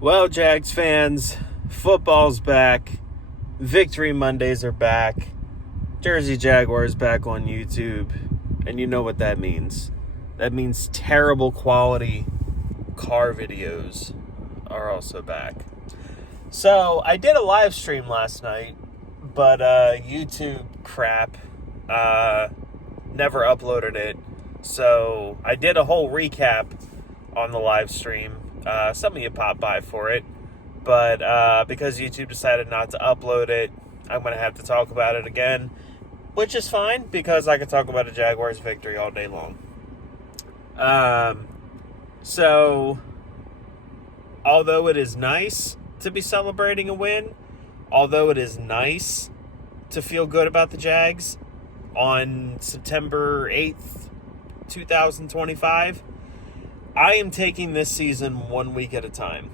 Well, Jags fans, football's back. Victory Mondays are back. Jersey Jaguars back on YouTube. And you know what that means. That means terrible quality car videos are also back. So, I did a live stream last night, but YouTube crap never uploaded it. So, I did a whole recap on the live stream. Some of you popped by for it, but because YouTube decided not to upload it, I'm going to have to talk about it again, which is fine because I could talk about a Jaguars victory all day long. So, although it is nice to be celebrating a win, although it is nice to feel good about the Jags on September 8th, 2025, I am taking this season 1 week at a time.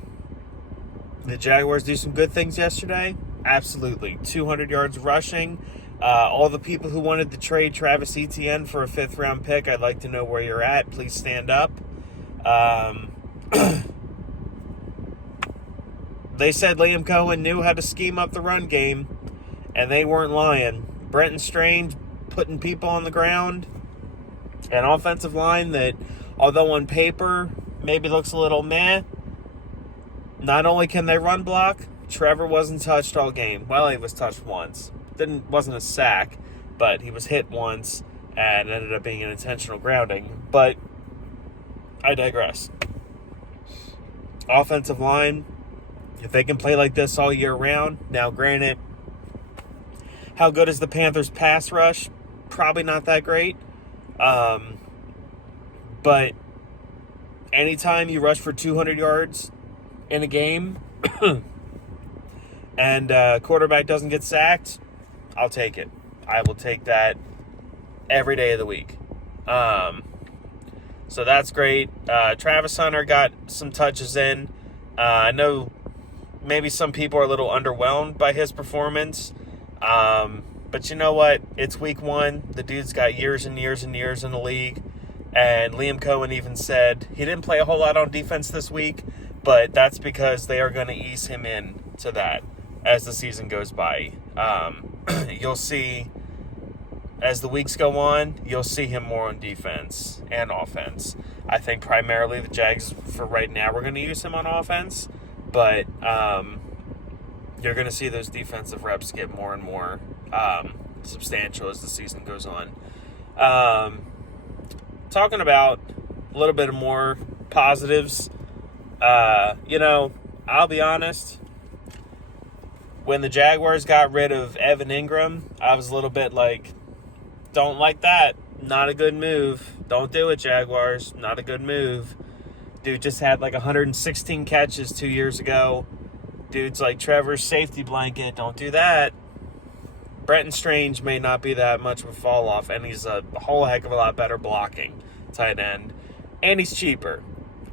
The Jaguars do some good things yesterday. Absolutely. 200 yards rushing. All the people who wanted to trade Travis Etienne for a 5th-round pick, I'd like to know where you're at. Please stand up. They said Liam Cohen knew how to scheme up the run game, and they weren't lying. Brenton Strange putting people on the ground. An offensive line that, although on paper maybe looks a little meh, not only can they run block, Trevor wasn't touched all game. Well, he was touched once. Wasn't a sack, but he was hit once and ended up being an intentional grounding. But I digress. Offensive line, if they can play like this all year round, now granted, how good is the Panthers' pass rush? Probably not that great. But anytime you rush for 200 yards in a game and quarterback doesn't get sacked, I'll take it. I will take that every day of the week. So that's great. Travis Hunter got some touches in. I know maybe some people are a little underwhelmed by his performance. But you know what? It's week 1. The dude's got years and years and years in the league. And Liam Cohen even said he didn't play a whole lot on defense this week, but that's because they are going to ease him in to that as the season goes by. You'll see, as the weeks go on, you'll see him more on defense and offense. I think primarily the Jags, for right now, we're going to use him on offense, but you're going to see those defensive reps get more and more substantial as the season goes on. Talking about a little bit more positives, I'll be honest, when the Jaguars got rid of Evan Ingram, I was a little bit like, don't like that. Not a good move. Don't do it, Jaguars. Not a good move. Dude just had like 116 catches 2 years ago. Dude's like Trevor's safety blanket. Don't do that. Brenton Strange may not be that much of a fall off, and he's a whole heck of a lot better blocking tight end, and he's cheaper.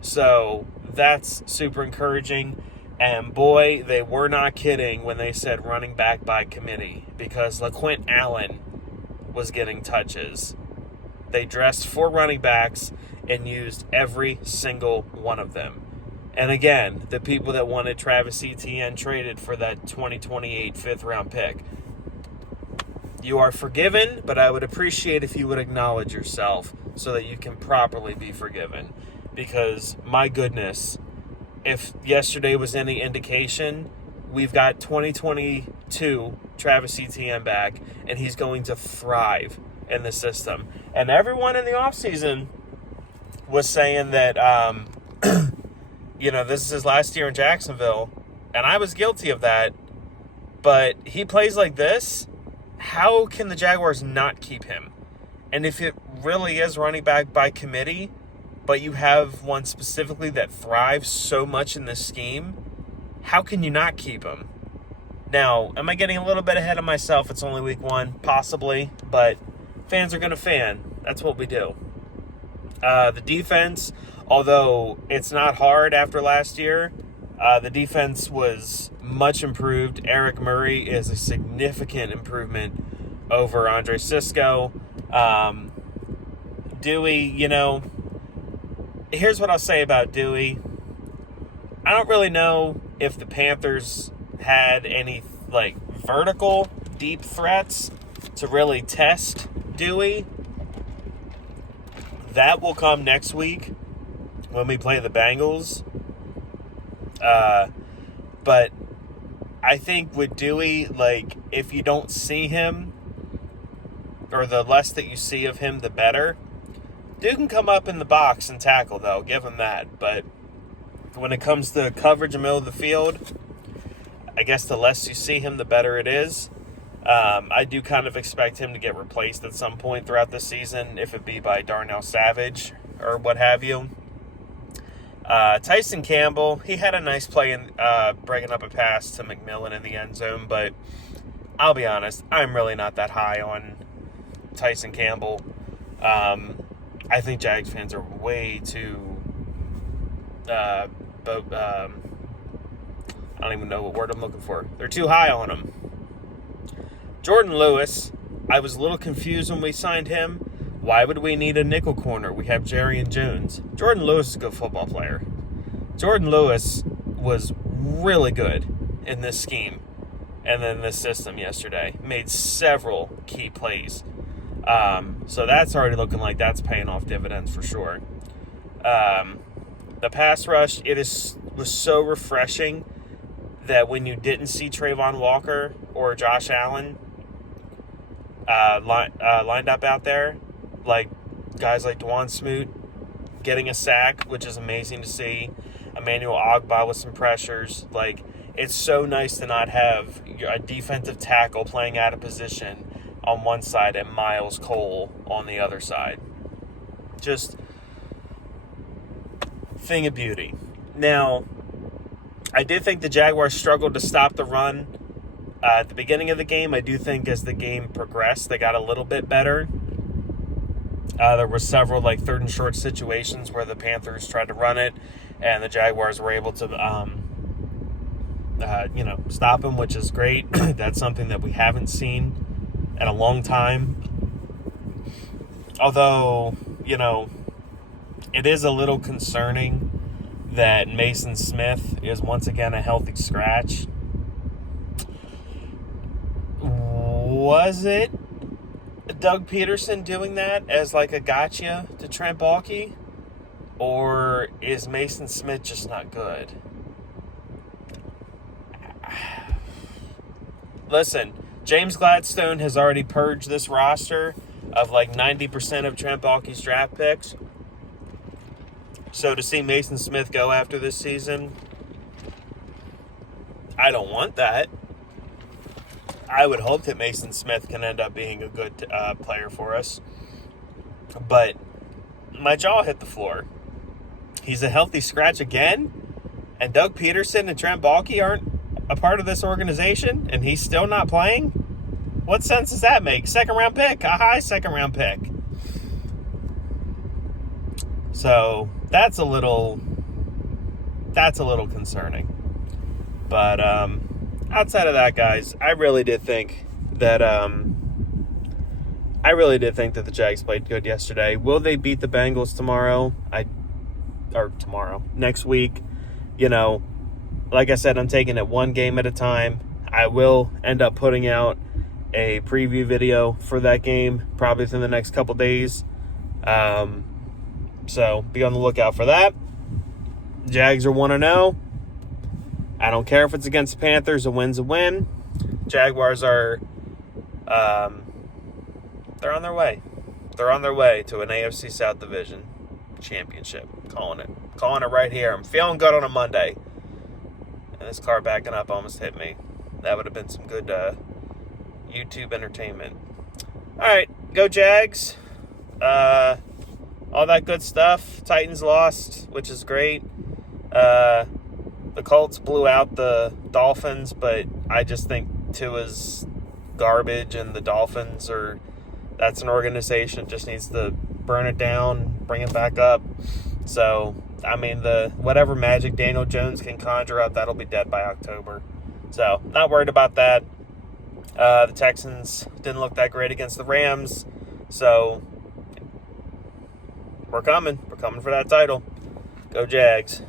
So that's super encouraging. And boy, they were not kidding when they said running back by committee, because LaQuint Allen was getting touches. They dressed 4 running backs and used every single one of them. And again, the people that wanted Travis Etienne traded for that 2028 5th-round pick, you are forgiven, but I would appreciate if you would acknowledge yourself so that you can properly be forgiven. Because, my goodness, if yesterday was any indication, we've got 2022 Travis Etienne back, and he's going to thrive in the system. And everyone in the offseason was saying that, this is his last year in Jacksonville, and I was guilty of that. But he plays like this, how can the Jaguars not keep him? And if it really is running back by committee, but you have one specifically that thrives so much in this scheme, how can you not keep him? Now, am I getting a little bit ahead of myself? It's only week 1, possibly, but fans are going to fan. That's what we do. The defense, although it's not hard after last year, the defense was much improved. Eric Murray is a significant improvement over Andre Sisco. Dewey, here's what I'll say about Dewey. I don't really know if the Panthers had any, like, vertical deep threats to really test Dewey. That will come next week when we play the Bengals. But I think with Dewey, like, if you don't see him, or the less that you see of him, the better. Dude can come up in the box and tackle, though. Give him that. But when it comes to coverage in the middle of the field, I guess the less you see him, the better it is. I do kind of expect him to get replaced at some point throughout the season, if it be by Darnell Savage or what have you. Tyson Campbell, he had a nice play in breaking up a pass to McMillan in the end zone, but I'll be honest, I'm really not that high on Tyson Campbell. I think Jags fans are way too I don't even know what word I'm looking for. They're too high on him. Jordan Lewis, I was a little confused when we signed him. Why would we need a nickel corner? We have Jerry and Jones. Jordan Lewis is a good football player. Jordan Lewis was really good in this scheme and then this system yesterday. Made several key plays. So that's already looking like that's paying off dividends for sure. The pass rush, was so refreshing that when you didn't see Trayvon Walker or Josh Allen lined up out there, like guys like Dwan Smoot getting a sack, which is amazing to see. Emmanuel Ogbah with some pressures. Like, it's so nice to not have a defensive tackle playing out of position on one side and Miles Cole on the other side. Just thing of beauty. Now, I did think the Jaguars struggled to stop the run at the beginning of the game. I do think as the game progressed, they got a little bit better. There were several third and short situations where the Panthers tried to run it, and the Jaguars were able to, stop them, which is great. That's something that we haven't seen in a long time. Although, it is a little concerning that Mason Smith is once again a healthy scratch. Was it Doug Peterson doing that as a gotcha to Trent Baalke? Or is Mason Smith just not good? Listen, James Gladstone has already purged this roster of 90% of Trent Baalke's draft picks. So to see Mason Smith go after this season, I don't want that. I would hope that Mason Smith can end up being a good player for us. But my jaw hit the floor. He's a healthy scratch again, and Doug Peterson and Trent Baalke aren't a part of this organization, and he's still not playing? What sense does that make? Second-round pick, a high second-round pick. So that's a little concerning. But outside of that, guys, I really did think that the Jags played good yesterday. Will they beat the Bengals tomorrow? Next week? Like I said, I'm taking it one game at a time. I will end up putting out a preview video for that game probably within the next couple days. So be on the lookout for that. Jags are 1-0. I don't care if it's against the Panthers. A win's a win. Jaguars are they're on their way. They're on their way to an AFC South Division championship. Calling it right here. I'm feeling good on a Monday. And this car backing up almost hit me. That would have been some good YouTube entertainment. All right, go Jags. All that good stuff. Titans lost, which is great. The Colts blew out the Dolphins, but I just think Tua's garbage, and the Dolphins that's an organization that just needs to burn it down, bring it back up. So, whatever magic Daniel Jones can conjure up, that'll be dead by October. So, not worried about that. The Texans didn't look that great against the Rams. So, we're coming. We're coming for that title. Go Jags.